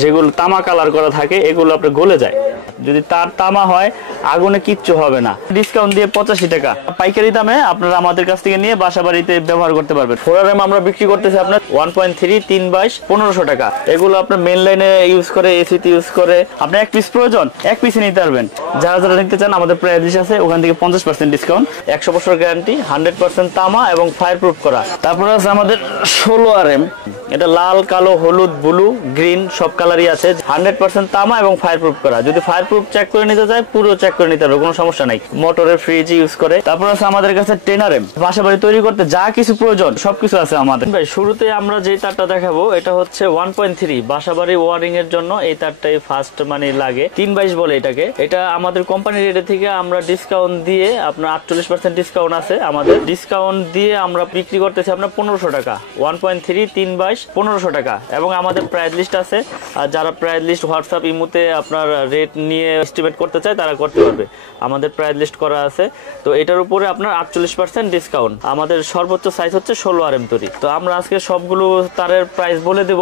যেগুলো তামা কালার করা থাকে এগুলো আপনার গলে যায়। যদি তার তামা হয় আগুনে কিচ্ছু হবে না। ডিসকাউন্ট দিয়ে 85 টাকা পাইকারি দামে আপনারা আমাদের কাছ থেকে নিয়ে বাসা বাড়িতে ব্যবহার করতে পারবেন। 4RM আমরা বিক্রি করতেছি আপনার 1.3 3/22 1500 টাকা। এগুলো আপনার মেন লাইনে ইউজ করে, এসিতে ইউজ করে। আপনি এক পিস প্রয়োজন এক পিসে নিতে পারবেন। যারা যারা নিতে চান আমাদের প্রাইস লিস্ট আছে, ওখান থেকে 50% ডিসকাউন্ট, 100 বছর গ্যারান্টি, 100% তামা এবং ফায়ার প্রুফ করা। তারপরে আছে আমাদের 16RM, এটা লাল, কালো, হলুদ, ব্লু, গ্রিন সব কালারই আছে। 100% তামা এবং ফায়ার প্রুফ করা। যদি ফায়ার প্রুফ চেক করে নিতে চায় পুরো চেক করে নিতে পারবে, কোনো সমস্যা নাই। মোটরের ফ্রিজ ইউজ করে। তারপর আছে আমাদের কাছে 10RM, বাসা বাড়ি তৈরি করতে যা কিছু প্রয়োজন সবকিছু আছে আমাদের। ভাই শুরুতে আমরা যে তারটা দেখাবো এটা হচ্ছে 1.3 বাসা বাড়ি ওয়ারিং এর জন্য। এই তারটাই ফার্স্ট মানে লাগে, 3/22 বলে এটাকে। এটা আমাদের কোম্পানি রেট থেকে আমরা ডিসকাউন্ট দিয়ে আপনার 48% ডিসকাউন্ট আছে আমাদের। ডিসকাউন্ট দিয়ে আমরা বিক্রি করতেছি আপনার 1500 টাকা। 1.3 3/22 1500 টাকা। এবং আমাদের প্রাইস লিস্ট আছে, আর যারা প্রাইস লিস্ট হোয়াটসঅ্যাপ ইমোতে আপনার রেট নিয়ে এস্টিমেট করতে চায় তারা করতে পারবে। আমাদের প্রাইস লিস্ট করা আছে। তো এটার উপরে আপনার 48% ডিসকাউন্ট। আমাদের সর্বোচ্চ সাইজ হচ্ছে 16RM তৈরি। তো আমরা আজকে সবগুলো তারের প্রাইস বলে দেব।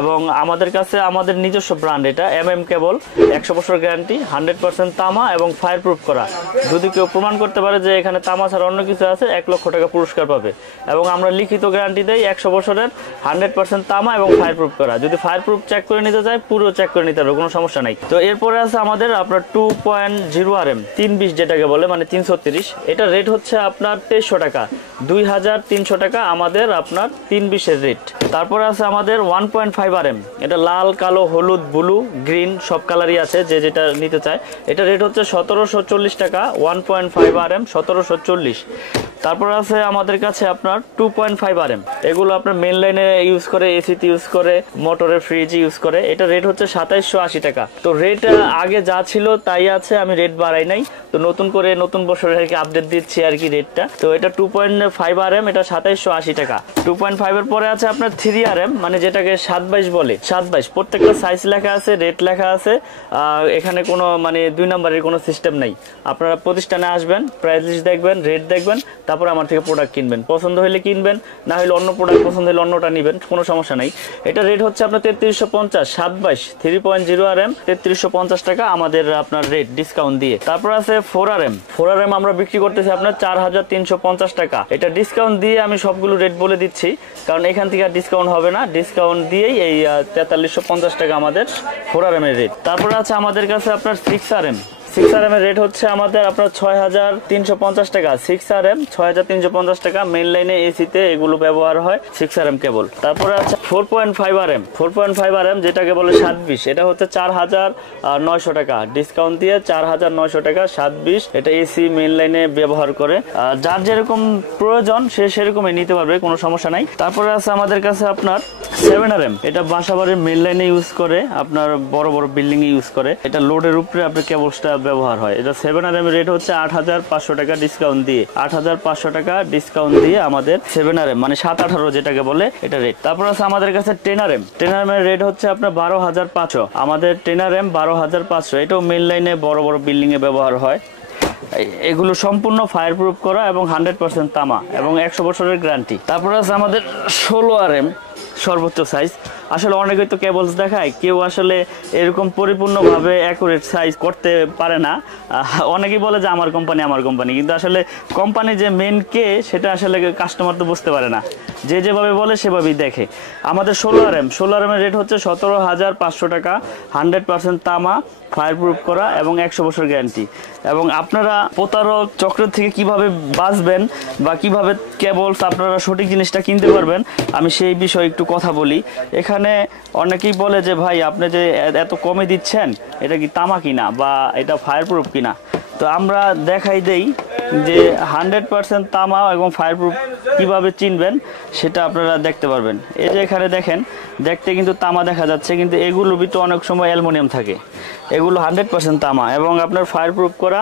এবং আমাদের কাছে আমাদের নিজস্ব ব্র্যান্ড, এটা MM কেবল, 100 বছর গ্যারান্টি, 100% তামা এবং ফায়ার প্রুফ করা। যদি কেউ প্রমাণ করতে পারে যে এখানে তামা ছাড়া অন্য কিছু আছে, 1 লক্ষ টাকা পুরস্কার পাবে। এবং আমরা লিখিত গ্যারান্টি দেই 100 বছরের, 100% তামা এবং ফায়ার প্রুফ করা। যদি ফায়ার প্রুফ চেক করে নিতে চায় পুরো চেক করে নিতে পারবে, কোনো সমস্যা নাই। তো এরপরে আছে আমাদের আপনার 2.0RM 320 যেটাকে বলে, মানে 330। এটা রেট হচ্ছে আপনার 2300 টাকা, 2300 টাকা আমাদের আপনার 320 এর রেট। তারপরে আছে আমাদের 1.5RM, এটা লাল, কালো, হলুদ, ব্লু, গ্রিন সব কালারই আছে, যে যেটা নিতে চায়। এটা রেট হচ্ছে 1740 টাকা, 1.5RM 1740। তারপর আছে আমাদের কাছে আপনার 2.5RM, এগুলো আপনার মেন লাইনে ইউজ করে, এসিতে ইউজ করে, মোটরের ফ্রিজ ইউজ করে। এটা রেট হচ্ছে 2780 টাকা। তো রেট আগে যা ছিল তাই আছে, আমি রেট বাড়াই নাই। তো নতুন করে নতুন বছরের আপডেট দিচ্ছি আর কি রেটটা। তো এটা 2.5RM, এটা 2780 টাকা। 2.5 এর পরে আছে আপনার 3RM, মানে যেটাকে 7/22 বলে। 7/22 প্রত্যেকটা সাইজ লেখা আছে, রেট লেখা আছে। এখানে কোনো মানে 2 নম্বরের কোনো সিস্টেম নাই। আপনারা প্রতিষ্ঠানে আসবেন, প্রাইস লিস্ট দেখবেন, রেট দেখবেন, তারপর আমার থেকে প্রোডাক্ট কিনবেন। পছন্দ হলে কিনবেন, না হলে অন্য প্রোডাক্ট পছন্দ হলে অন্যটা নেবেন, কোনো সমস্যা নাই। এটা রেট হচ্ছে আপনার 3350, 7/22 3.0RM 3350 টাকা আমাদের আপনার রেট ডিসকাউন্ট দিয়ে। তারপর আছে 4RM আমরা বিক্রি করতেছি আপনার 4350 টাকা। এটা ডিসকাউন্ট দিয়ে আমি সবগুলো রেট বলে দিচ্ছি, কারণ এখান থেকে আর ডিসকাউন্ট হবে না। ডিসকাউন্ট দিয়েই এই 4350 টাকা আমাদের 4RM এর রেট। তারপর আছে আমাদের কাছে আপনার 6RM এর রেট হচ্ছে আমাদের আপনার 6350 টাকা। 6RM 6350 টাকা। মেন লাইনে এসিতে এগুলো ব্যবহার হয়, 6RM কেবল। তারপরে আছে 4.5RM যেটাকে বলে 720, এটা হচ্ছে 4900 টাকা। ডিসকাউন্ট দিয়ে 4900 টাকা, 720। এটা এসি মেন লাইনে ব্যবহার করে। যার যেরকম প্রয়োজন সে সেরকমই নিতে পারবে, কোনো সমস্যা নাই। তারপরে আছে আমাদের কাছে আপনার 7RM, এটা বাসাবাড়ির মেন লাইনে ইউজ করে, আপনার বড় বড় বিল্ডিং এ ইউজ করে। এটা লোডের উপরে আপনার কেবলসটা ব্যবহার হয়। এটা 7RM এর রেট হচ্ছে 8500 টাকা ডিসকাউন্ট দিয়ে। 8500 টাকা ডিসকাউন্ট দিয়ে আমাদের 7RM মানে 718 যেটাকে বলে এটা রেট। তারপর আছে আমাদের কাছে 10RM এর রেট হচ্ছে আপনার 12500। আমাদের 10RM 12500। এটাও মেন লাইনে বড় বড় বিল্ডিং এ ব্যবহার হয়। এগুলো সম্পূর্ণ ফায়ার প্রুফ করা এবং 100% তামা এবং 100 বছরের গ্যারান্টি। তারপর আছে আমাদের 16RM সর্বোচ্চ সাইজ। আসলে অনেকেই তো কেবলস দেখায়, কেউ আসলে এরকম পরিপূর্ণভাবে অ্যাকুরেট সাইজ করতে পারে না। অনেকেই বলে যে আমার কোম্পানি, কিন্তু আসলে কোম্পানি যে মেন কে সেটা আসলে কাস্টমার তো বুঝতে পারে না। যে যেভাবে বলে সেভাবেই দেখে। আমাদের 16RM এর রেট হচ্ছে 17500 টাকা, 100% তামা, ফায়ার প্রুফ করা এবং 100 বছর গ্যারান্টি। এবং আপনারা প্রতারক চক্রের থেকে কিভাবে বাঁচবেন বা কিভাবে কেবলস আপনারা সঠিক জিনিসটা কিনতে পারবেন, আমি সেই বিষয়ে একটু কথা বলি। এখানে অনেকেই বলে যে ভাই আপনি যে এত কমে দিচ্ছেন, এটা কি তামা কিনা বা এটা ফায়ার প্রুফ কিনা। তো আমরা দেখাই দেই যে 100% তামা এবং ফায়ার প্রুফ কীভাবে চিনবেন সেটা আপনারা দেখতে পারবেন। এই যে এখানে দেখেন, দেখতে কিন্তু তামা দেখা যাচ্ছে, কিন্তু এগুলো ভিতরে অনেক সময় অ্যালুমিনিয়াম থাকে। এগুলো 100% তামা এবং আপনার ফায়ার প্রুফ করা।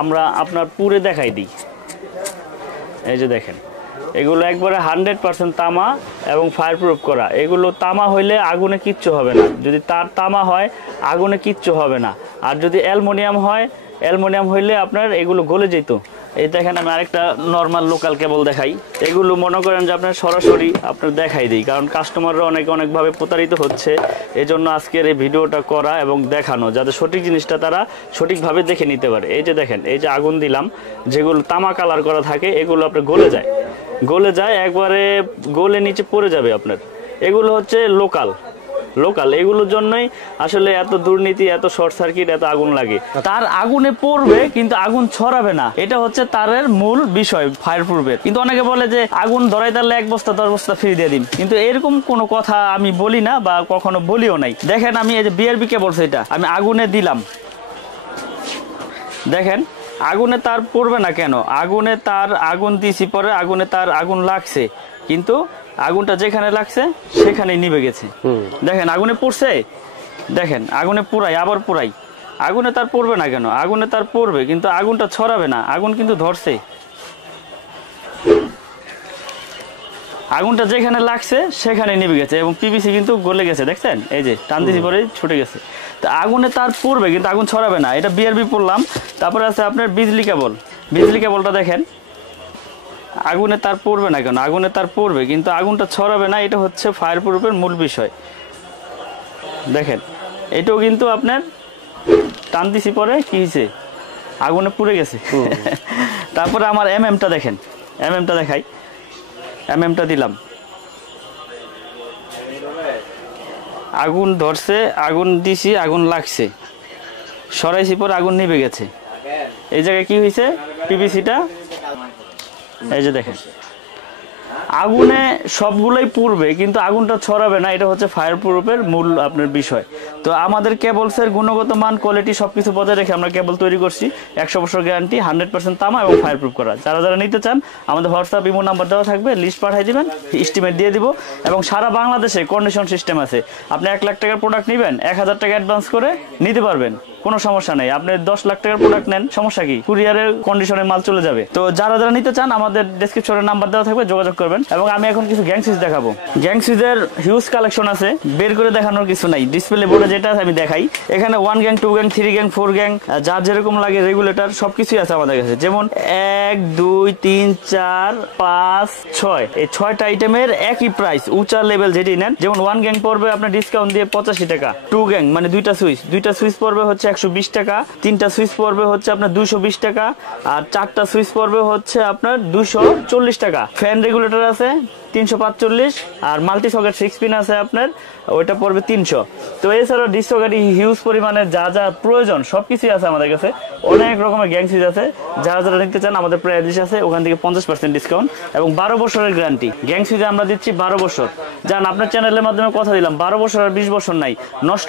আমরা আপনার পুরে দেখাই দিই। এই যে দেখেন, এগুলো একবারে 100% তামা এবং ফায়ার প্রুফ করা। এগুলো তামা হইলে আগুনে কিচ্ছু হবে না। যদি তার তামা হয় আগুনে কিচ্ছু হবে না। আর যদি অ্যালুমিনিয়াম হইলে আপনার এগুলো গলে যেত। এই দেখেন আমি আরেকটা নরমাল লোকাল কেবল দেখাই। এগুলো মনে করেন যে আপনার সরাসরি আপনার দেখাই দিই, কারণ কাস্টমাররা অনেকভাবে প্রতারিত হচ্ছে, এজন্য আজকের এই ভিডিওটা করা এবং দেখানো, যাতে সঠিক জিনিসটা তারা সঠিকভাবে দেখে নিতে পারে। এই যে দেখেন, এই যে আগুন দিলাম, যেগুলো তামা কালার করা থাকে এগুলো আপনার গলে যায় একবারে, গলে নিচে পড়ে যাবে আপনার। এগুলো হচ্ছে লোকাল, এগুলোর জন্যই আসলে এত দুর্নীতি, এত শর্ট সার্কিট, এত আগুন লাগে। তার আগুনে পড়বে কিন্তু আগুন ছড়াবে না, এটা হচ্ছে তারের মূল বিষয় ফায়ার প্রুফের। কিন্তু অনেকে বলে যে আগুন ধরাই তাহলে 1 বস্তা 10 বস্তা ফ্রি দিয়ে দিন, কিন্তু এরকম কোনো কথা আমি বলি না বা কখনো বলিও নাই। দেখেন আমি এই যে বিআরবি কেবল, সেটা আমি আগুনে দিলাম, দেখেন আগুনে তার পড়বে না কেন? আগুনে তার আগুন দিছি, পরে আগুনে তার আগুন লাগছে, কিন্তু আগুনটা যেখানে লাগছে সেখানেই নিভে গেছে। দেখেন আগুনে পড়ছে, দেখেন আগুনে পুরাই, আবার পুরাই, আগুনে তার পড়বে না কেন? আগুনে তার পড়বে কিন্তু আগুনটা ছড়াবে না, আগুন কিন্তু ধরছে, আগুনটা যেখানে লাগছে সেখানে নিভে গেছে এবং পিভিসি কিন্তু গলে গেছে, দেখছেন এই যে টান দিছি পরে ছুটে গেছে। তো আগুনে তার পড়বে কিন্তু আগুন ছড়াবে না, এটা বিআরবি পড়লাম। তারপরে আছে আপনার বিজলি কেবলটা দেখেন, আগুনে তার পড়বে না কেন? আগুনে তার পড়বে কিন্তু আগুনটা ছড়াবে না, এটা হচ্ছে ফায়ার প্রুফের মূল বিষয়। দেখেন এটাও কিন্তু আপনার টান দিছি পরে কি হয়েছে, আগুনে পুড়ে গেছে। তারপরে আমার এমএমটা দেখেন, এমএমটা দেখাই, এমএমটা দিলাম, আগুন ধরছে, আগুন দিছি, আগুন লাগছে, সরাইছি পরে আগুন নিভে গেছে। এই জায়গায় কি হয়েছে, পিভিসিটা এই যে দেখেন, আগুনে সবগুলোই পুড়বে কিন্তু আগুনটা ছড়াবে না, এটা হচ্ছে ফায়ার প্রুফের মূল আপনার বিষয়। তো আমাদের কেবলসের গুণগত মান, কোয়ালিটি সবকিছু বজায় রেখে আমরা কেবল তৈরি করছি, 100 বছর গ্যারান্টি, 100% তামা এবং ফায়ার প্রুফ করা। যারা নিতে চান আমাদের হোয়াটসঅ্যাপ ইমো নাম্বার দেওয়া থাকবে, লিস্ট পাঠিয়ে দিবেন, এস্টিমেট দিয়ে দিব। এবং সারা বাংলাদেশে কন্ডিশন সিস্টেম আছে, আপনি 1 লাখ টাকার প্রোডাক্ট নেবেন, 1000 টাকা অ্যাডভান্স করে নিতে পারবেন, কোনো সমস্যা নেই। আপনি 10 লাখ টাকার প্রোডাক্ট নেন, সমস্যা কি, কুরিয়ারের কন্ডিশনে মাল চলে যাবে। তো যারা নিতে চান আমাদের ডেসক্রিপশনে নাম্বার দেওয়া থাকবে, যোগাযোগ করবেন। এবং আমি এখন কিছু গ্যাং সুইচ দেখাবো। গ্যাং সুইচের হিউজ কালেকশন আছে, বের করে দেখানোর কিছু নাই, ডিসপ্লে বোর্ডে যেটা আছে আমি দেখাই। এখানে 1 গ্যাং, 2 গ্যাং, 3 গ্যাং, 4 গ্যাং, যার যেরকম লাগে রেগুলেটর সবকিছুই আছে আমাদের কাছে। যেমন 1, 2, 3, 4, 5, 6, এই 6টা আইটেমের একই প্রাইস, উঁচা লেভেল যেটি নেন। যেমন 1 গ্যাং পড়বে আপনার ডিসকাউন্ট দিয়ে 85 টাকা, 2 গ্যাং মানে দুইটা সুইচ পড়বে হচ্ছে 120 টাকা, 3টা সুইচ পড়বে হচ্ছে আপনার 220 টাকা, আর 4টা সুইচ পড়বে হচ্ছে আপনার 240 টাকা। ফ্যান রেগুলেটর আছে 345, আর মাল্টি সকেট 6 পিন আছে আপনার, ওইটা পড়বে 300। তো এছাড়াও ডিসকাউন্ট হিউজ পরিমাণে যা প্রয়োজন সবকিছুই আছে আমাদের কাছে, অনেক রকমের গ্যাং সুইচ আছে। যারা নিতে চান আমাদের প্রাইস আছে, ওখান থেকে 50% ডিসকাউন্ট এবং 12 বছরের গ্যারান্টি। গ্যাং সুইচে আমরা দিচ্ছি 12 বছর। যান আপনার চ্যানেলের মাধ্যমে কথা দিলাম, 12 বছর আর 20 বছর নাই, নষ্ট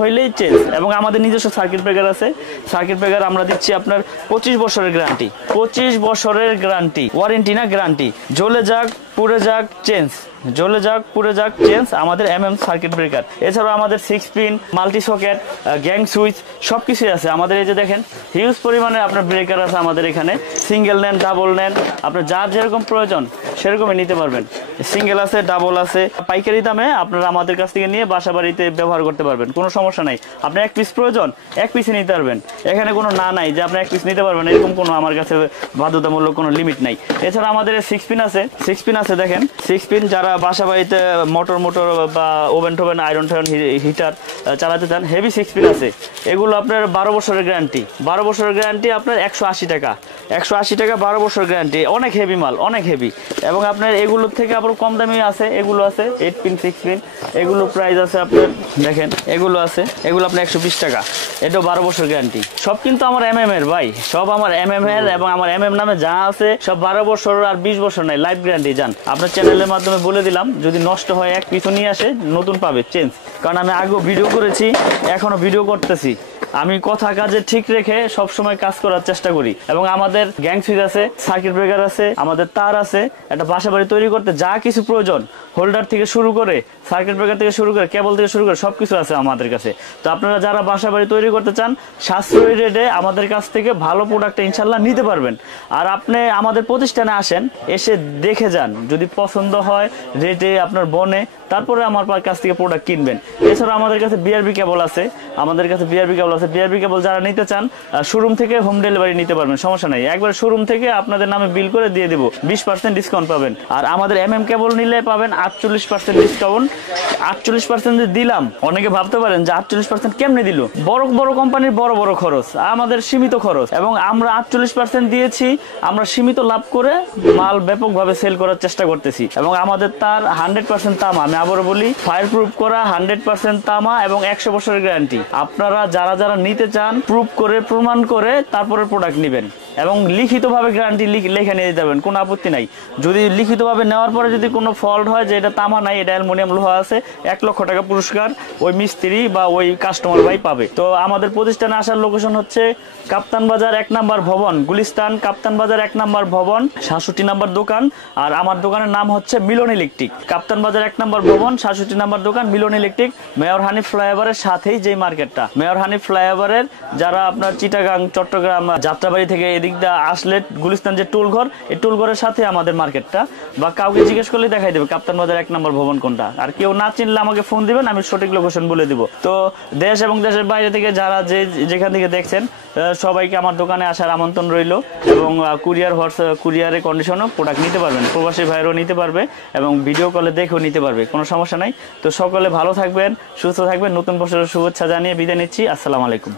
হইলেই চেঞ্জ। এবং আমাদের নিজস্ব সার্কিট ব্রেকার আছে, সার্কিট ব্রেকার আমরা দিচ্ছি আপনার 25 বছরের গ্যারান্টি, 25 বছরের গ্যারান্টি, ওয়ারেন্টি না গ্যারান্টি। জ্বলে যাক, পুড়ে যাক, চেঞ্জ, জ্বলে যাক, পুড়ে যাক, চেঞ্জ, আমাদের সার্কিট ব্রেকার। এছাড়াও আমাদের 6 pin, multi socket, gang switch সবকিছুই আছে আমাদের। এই যে দেখেন হিউজ পরিমাণে আপনার ব্রেকার আছে আমাদের এখানে, সিঙ্গেল নেন, ডাবল নেন, আপনার যার যেরকম প্রয়োজন সেরকমই নিতে পারবেন। সিঙ্গেল আছে, ডাবল আছে, পাইকারি দামে আপনারা আমাদের কাছ থেকে নিয়ে বাসা বাড়িতে ব্যবহার করতে পারবেন, কোনো সমস্যা নাই। আপনার 1 পিস প্রয়োজন, 1 পিসই নিতে পারবেন, এখানে কোনো নাই যে আপনি 1 পিস নিতে পারবেন, এরকম কোনো আমার কাছে বাধ্যতামূলক কোনো লিমিট নাই। এছাড়া আমাদের 6 পিন আছে, দেখেন 6 পিন, যারা বাসা বাড়িতে মোটর বা ওভেন টোভেন, আয়রন টায়রন, হিটার চালাতে চান, হেভি 6 পিন আছে। এগুলো আপনার 12 বছরের গ্যারান্টি, 12 বছরের গ্যারান্টি আপনার 180 টাকা, 12 বছরের গ্যারান্টি, অনেক হেভি মাল, অনেক হেভি। এবং আপনার এগুলোর থেকে আবার কম দামি আছে, এগুলো আছে 8 পিন, 6 পিন, এগুলো প্রাইস আছে আপনার, দেখেন এগুলো আছে, এগুলো আপনার 120 টাকা, এটাও 12 বছর গ্যারান্টি। সব কিন্তু আমার MM এর ভাই, সব আমার MM এর, এবং আমার MM নামে যা আছে সব 12 বছর আর 20 বছর নাই, লাইফ গ্যারান্টি। যান আপনার চ্যানেলের মাধ্যমে বলে দিলাম, যদি নষ্ট হয় 1 পিছু নিয়ে আসে, নতুন পাবে, চেঞ্জ। কারণ আমি আগেও ভিডিও করেছি, এখনো ভিডিও করতেছি, আমি কথা কাজে ঠিক রেখে সব সময় কাজ করার চেষ্টা করি। এবং আমাদের গ্যাং সুইচ আছে, সার্কিট ব্রেকার আছে, আমাদের তার আছে, একটা বাসা বাড়ি তৈরি করতে যা কিছু প্রয়োজন, হোল্ডার থেকে শুরু করে, সার্কিট ব্রেকার থেকে শুরু করে, কেবল থেকে শুরু করে সবকিছু আছে আমাদের কাছে। তো আপনারা যারা বাসা বাড়ি তৈরি করতে চান, সাশ্রয়ী রেটে আমাদের কাছ থেকে ভালো প্রোডাক্ট ইনশাল্লাহ নিতে পারবেন। আর আপনি আমাদের প্রতিষ্ঠানে আসেন, এসে দেখে যান, যদি পছন্দ হয়, রেটে আপনার বনে, তারপরে আমার কাছ থেকে প্রোডাক্ট কিনবেন। এছাড়া আমাদের কাছে বিআরবি কেবল আছে, বিআরবি কেবল যারা নিতে চান শোরুম থেকে হোম ডেলিভারি নিতে পারবেন, সমস্যা নাই। একবার শোরুম থেকে আপনাদের নামে বিল করে দিয়ে দেবো, 20% ডিসকাউন্ট পাবেন। আর আমাদের কেবল নিলে পাবেন 48% ডিসকাউন্ট। 48% দিলাম, অনেকে ভাবতে পারেন যে 48% কেমনে দিল, বড় বড় কোম্পানির বড় বড় খরচ, আমাদের সীমিত খরচ, এবং আমরা 48% দিয়েছি। আমরা সীমিত লাভ করে মাল ব্যাপকভাবে সেল করার চেষ্টা করতেছি, এবং আমাদের তার 100% তামা, আমি আবারও বলি, ফায়ার প্রুফ করা 100% তামা এবং 100 বছরের গ্যারান্টি। আপনারা যারা নিতে চান প্রুফ করে প্রমাণ করে তারপরে প্রোডাক্ট নেবেন, এবং লিখিতভাবে গ্যারান্টি লিখে নিয়ে যাবেন, কোনো আপত্তি নাই। যদি লিখিতভাবে নেওয়ার পরে যদি কোনো ফল্ট হয় যে এটা তামা নাই, এটা অ্যালুমিনিয়াম লোহা আছে, 1 লক্ষ টাকা পুরস্কার ওই মিস্ত্রি বা ওই কাস্টমার ভাই পাবে। তো আমাদের প্রতিষ্ঠানে আসার লোকেশন হচ্ছে কাপ্তান বাজার 1 নম্বর ভবন, গুলিস্তান কাপ্তান বাজার 1 নম্বর ভবন, 67 নম্বর দোকান। আর আমার দোকানের নাম হচ্ছে মিলন ইলেকট্রিক। কাপ্তান বাজার 1 নম্বর ভবন, 67 নম্বর দোকান, মিলন ইলেকট্রিক। মেয়র হানিফ ফ্লাইওভারের সাথেই যে মার্কেটটা, মেয়র হানিফ ফ্লাইওভারের যারা আপনার চিটাগাং, চট্টগ্রাম, যাত্রাবাড়ি থেকে এদিক দিয়ে আসলে গুলিস্তান যে টুলঘর, এই টুলঘরের সাথে আমাদের মার্কেটটা, বা কাউকে জিজ্ঞেস করলে দেখাই দেবে কাপ্তান বাজার 1 নম্বর ভবন কোনটা। আর কেউ না চিনলে আমাকে ফোন দিবেন, আমি সঠিক লোকেশন বলে দিব। তো দেশ এবং দেশের বাইরে থেকে যারা যেখান থেকে দেখছেন সবাইকে আমার দোকানে আসার আমন্ত্রণ রইল, এবং কুরিয়ারের কন্ডিশনও প্রোডাক্ট নিতে পারবেন, প্রবাসী ভাইরাও নিতে পারবে, এবং ভিডিও কলে দেখেও নিতে পারবে, কোনো সমস্যা নাই। তো সকলে ভালো থাকবেন, সুস্থ থাকবেন। নতুন বছরের শুভেচ্ছা জানিয়ে বিদায় নিচ্ছি। আসসালামু আলাইকুম।